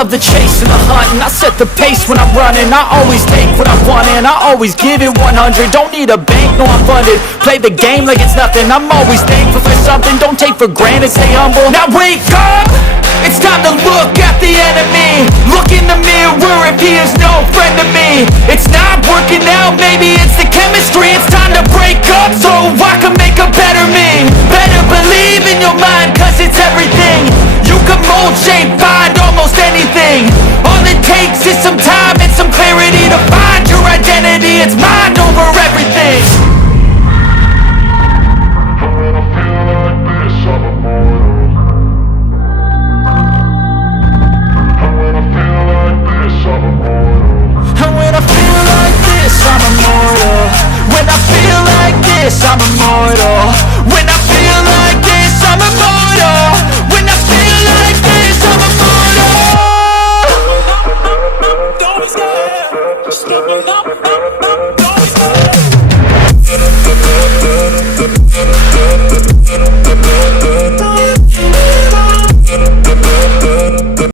love the chase and the hunt, and I set the pace when I'm running. I always take what I want and I always give it 100. Don't need a bank, no I'm funded. Play the game like it's nothing. I'm always thankful for something. Don't take for granted, stay humble. Now wake up, it's time to look at the enemy. Look in the mirror if he is no friend to me. It's not working out, maybe it's the chemistry. It's time to break up so I can make a better me. Better believe in your mind, cause it's everything. You can mold, shape, find almost anything. All it takes is some time and some clarity to find your identity. It's mind over everything. And when I feel like this, I'm immortal. When I feel like this, I'm immortal.